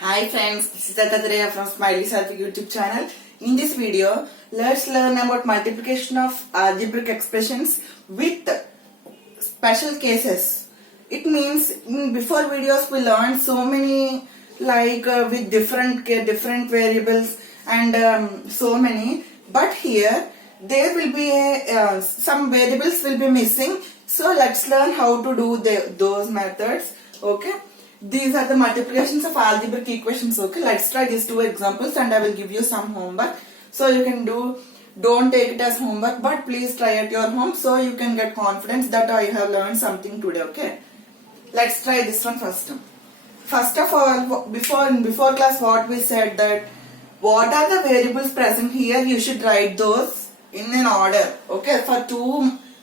Hi friends, this is Dattatraya from Smiley Satvik YouTube channel. In this video, let's learn about multiplication of algebraic expressions with special cases. It means in before videos we learned so many with different variables and so many. But here there will be some variables will be missing. So let's learn how to do those methods. Okay. These are the multiplications of algebraic equations. Okay, let's try these two examples and I will give you some homework. So you can don't take it as homework, but please try at your home so you can get confidence that I have learned something today. Okay, let's try this one first. First of all, before class what we said that what are the variables present here, you should write those in an order. Okay, for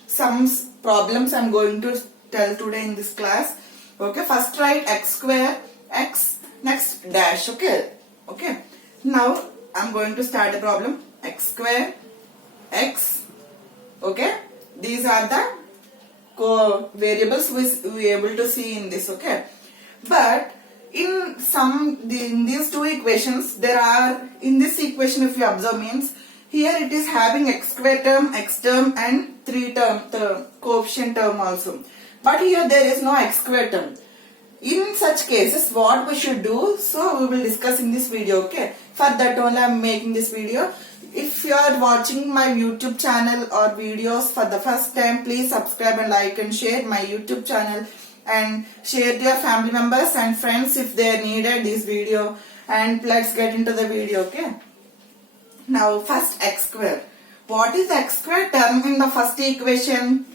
some problems I'm going to tell today in this class. Okay, first write x square, x, next dash. Okay. Now I'm going to start a problem. X square, x. Okay. These are the variables we able to see in this. Okay. But in these two equations, there are in this equation, if you observe, means here it is having x square term, x term, and 3 term, the coefficient term also. But here there is no x square term. In such cases, what we should do, so we will discuss in this video. Okay. For that only I am making this video. If you are watching my YouTube channel or videos for the first time, please subscribe and like and share my YouTube channel and share to your family members and friends if they needed this video. And let's get into the video. Okay. Now first x square. What is x square term in the first equation?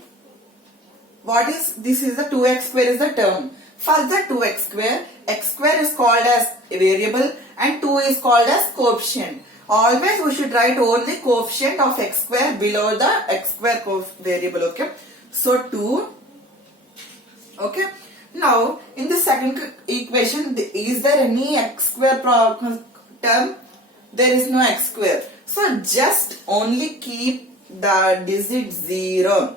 This is the 2x square is the term. For the 2x square is called as a variable and 2 is called as coefficient. Always we should write only coefficient of x square below the x square variable. Okay. So 2. Okay. Now in the second equation, is there any x square term? There is no x square. So just only keep the digit 0.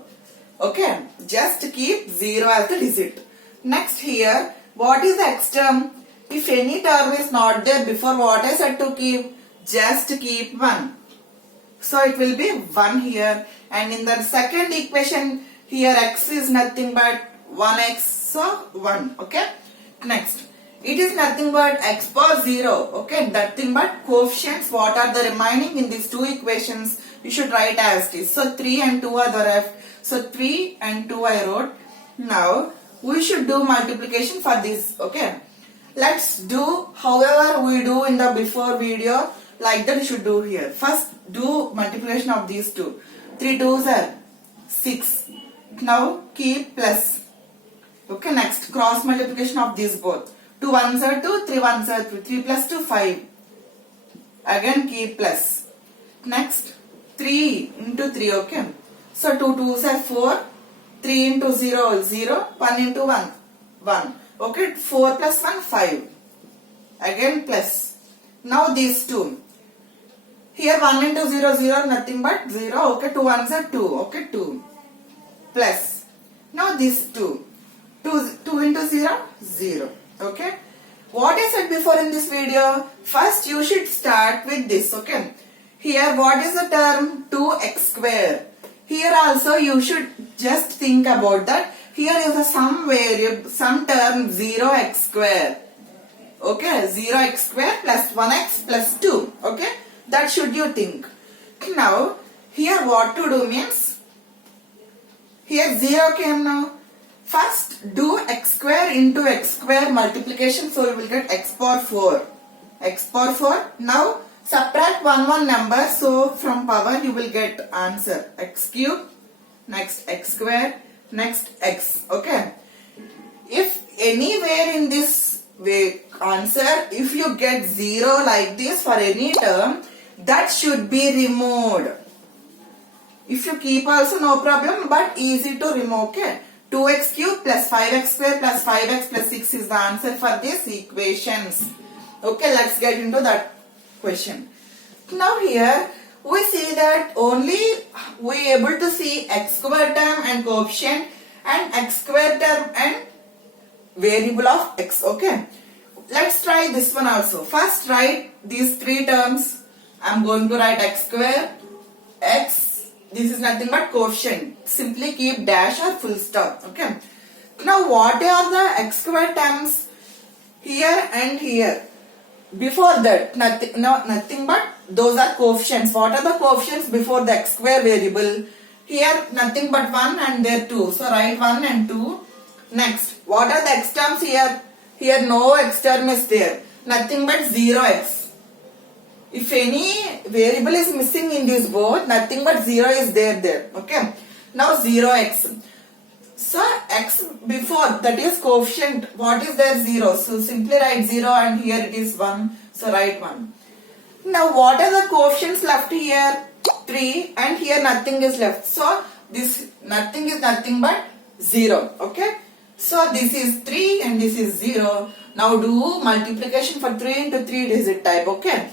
Okay, just keep 0 as the digit. Next here, what is the x term? If any term is not there before what I said to keep, just keep 1. So it will be 1 here. And in the second equation, here x is nothing but 1x, so 1. Okay. Next, it is nothing but x power 0. Okay, nothing but coefficients. What are the remaining in these two equations? You should write as it is. So 3 and 2 are the left. So 3 and 2 I wrote. Now we should do multiplication for this. Okay. Let's do however we do in the before video. Like that you should do here. First do multiplication of these two. 3 2s are 6. Now keep plus. Okay. Next cross multiplication of these both. 2 1s are 2, 3 1s are 3. 3 plus 2 5. Again keep plus. Next 3 into 3. Okay. So 2 2s are 4, 3 into 0, 0, 1 into 1, 1. Okay, 4 plus 1, 5. Again plus. Now these two. Here 1 into 0, 0, nothing but 0. Okay, 2 1s are 2. Okay, 2. Plus. Now these two. 2 into 0, 0. Okay. What I said before in this video, first you should start with this. Okay. Here what is the term? 2x square. Here also you should just think about that. Here is a some variable, some term 0x square. Okay, 0x square plus 1x plus 2. Okay, that should you think. Now, here what to do means, here 0 came now. First do x square into x square multiplication. So you will get x power 4. X power 4. Now, subtract one number, so from power you will get answer x cube, next x square, next x. Okay. If anywhere in this way answer, if you get 0 like this for any term, that should be removed. If you keep also no problem, but easy to remove. Okay. 2x cube plus 5x square plus 5x plus 6 is the answer for these equations. Okay, let's get into that question. Now here we see that only we able to see x square term and coefficient and x square term and variable of x. Okay. Let's try this one also. First write these three terms. I'm going to write x square, x, this is nothing but coefficient. Simply keep dash or full stop. Okay. Now what are the x square terms here and here? Before that, nothing but those are coefficients. What are the coefficients before the x square variable? Here nothing but 1 and there 2. So write 1 and 2. Next, what are the x terms here? Here no x term is there. Nothing but 0x. If any variable is missing in this both, nothing but 0 is there. Okay. Now 0x. So x before, that is coefficient. What is there? 0. So simply write 0 and here it is 1. So write 1. Now what are the coefficients left here? 3 and here nothing is left. So this nothing is nothing but 0. Okay. So this is 3 and this is 0. Now do multiplication for 3 into 3 digit type. Okay.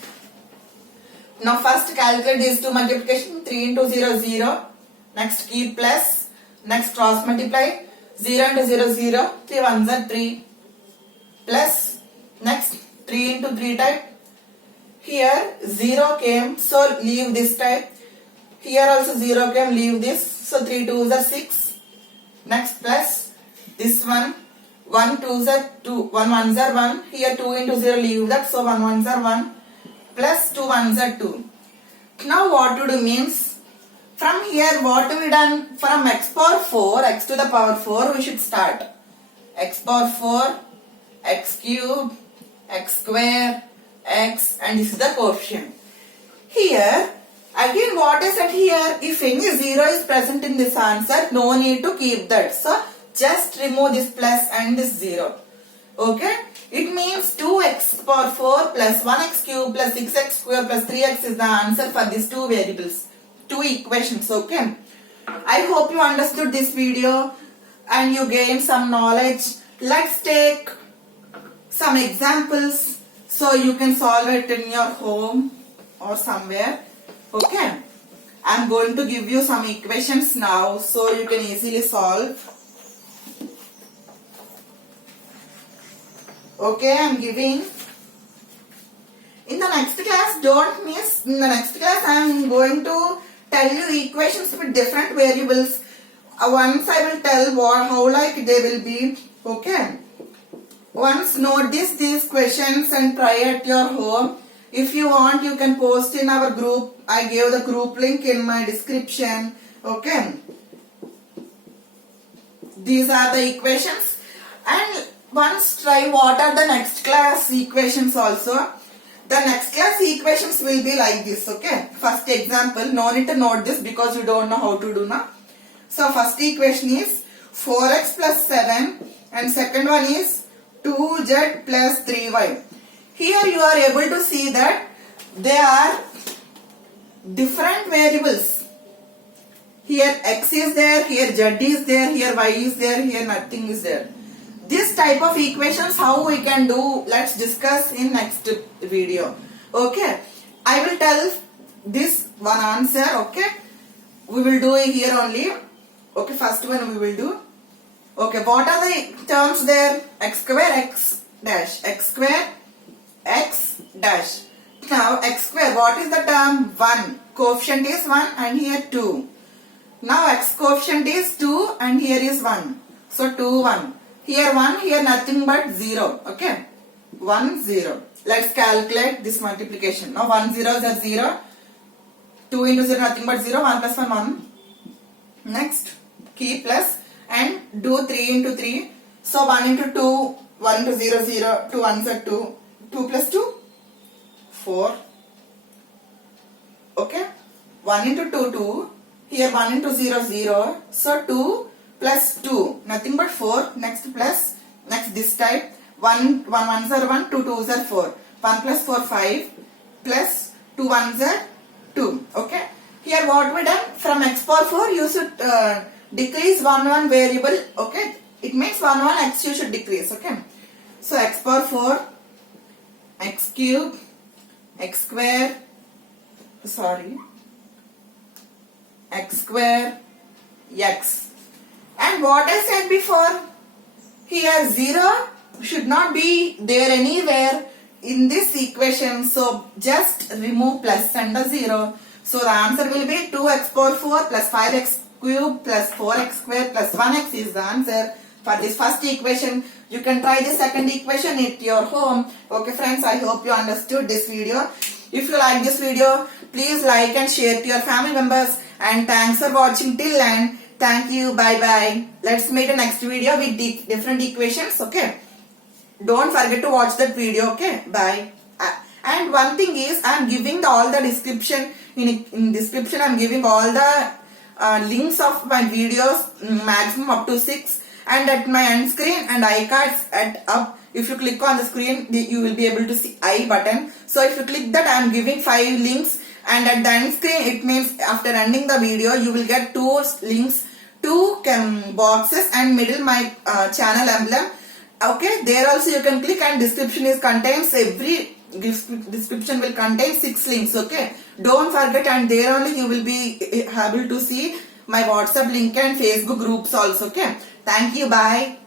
Now first calculate these two multiplication. 3 into 0 0. Next keep plus. Next cross multiply. 0 into 0 0. 3 ones are 3. Plus. Next 3 into 3 type. Here 0 came. So leave this type. Here also 0 came. Leave this. So 3 2s are 6. Next plus. This one. 1 2s are 2. 1 1s are 1. Here 2 into 0 leave that. So 1 1s are 1. Plus 2 1s are 2. Now what to do means, from here what we done, from x power 4, x to the power 4 we should start. X power 4, x cube, x square, x, and this is the coefficient. Here again what is at here, if any 0 is present in this answer, no need to keep that. So just remove this plus and this 0. Okay. It means 2x power 4 plus 1x cube plus 6x square plus 3x is the answer for these two variables. Two equations. Okay. I hope you understood this video and you gained some knowledge. Let's take some examples so you can solve it in your home or somewhere. Okay. I'm going to give you some equations now so you can easily solve. Okay, I'm giving. In the next class, don't miss. In the next class, I'm going to tell you equations with different variables. Once I will tell how like they will be. Okay. Once note these questions and try at your home. If you want, you can post in our group. I gave the group link in my description. Okay. These are the equations. And once try what are the next class equations also. The next class equations will be like this. Okay. First example. No need to note this because you don't know how to do now. So first equation is 4x plus 7 and second one is 2z plus 3y. Here you are able to see that they are different variables. Here x is there, here z is there, here y is there, here nothing is there. This type of equations how we can do, let's discuss in next video. Okay. I will tell this one answer. Okay. We will do it here only. Okay. First one we will do. Okay. What are the terms there? X square x dash. X square x dash. Now x square, what is the term? 1. Coefficient is 1 and here 2. Now x coefficient is 2 and here is 1. So 2 1. Here 1, here nothing but 0. Okay. 1 0. Let's calculate this multiplication. Now 1 0 is 0. 2 into 0 nothing but 0. 1 plus 1 1. Next key plus and do 3 into 3. So 1 into 2, 1 into 0 0. 2 1s are 2. 2 plus 2 4. Okay. 1 into 2 2. Here 1 into 0 0. So 2 plus 2, nothing but 4. Next plus, next this type. 1 1s are 1, 2 2s are 4. 1 plus 4 5 plus 2 1s are 2. Okay. Here what we done? From x power 4 you should decrease 1 1 variable. Okay. It means 1 1 x you should decrease. Okay. So x power 4, x cube, x square, x square, x. And what I said before, here 0 should not be there anywhere in this equation. So just remove plus and the 0. So the answer will be 2x power 4 plus 5x cube plus 4x square plus 1x is the answer for this first equation. You can try the second equation at your home. Okay friends, I hope you understood this video. If you like this video, please like and share to your family members, and thanks for watching till end. Thank you. Bye bye. Let's meet the next video with different equations. Okay. Don't forget to watch that video. Okay. Bye. And one thing is, I am giving all the description in description. I am giving all the links of my videos, maximum up to 6, and at my end screen and iCards at up. If you click on the screen, you will be able to see I button. So if you click that, I am giving 5 links, and at the end screen, it means after ending the video, you will get 2 links, 2 boxes, and middle my channel emblem. Okay, there also you can click, and description is contains every description will contain 6 links. Okay, don't forget, and there only you will be able to see my WhatsApp link and Facebook groups also. Okay, thank you. Bye.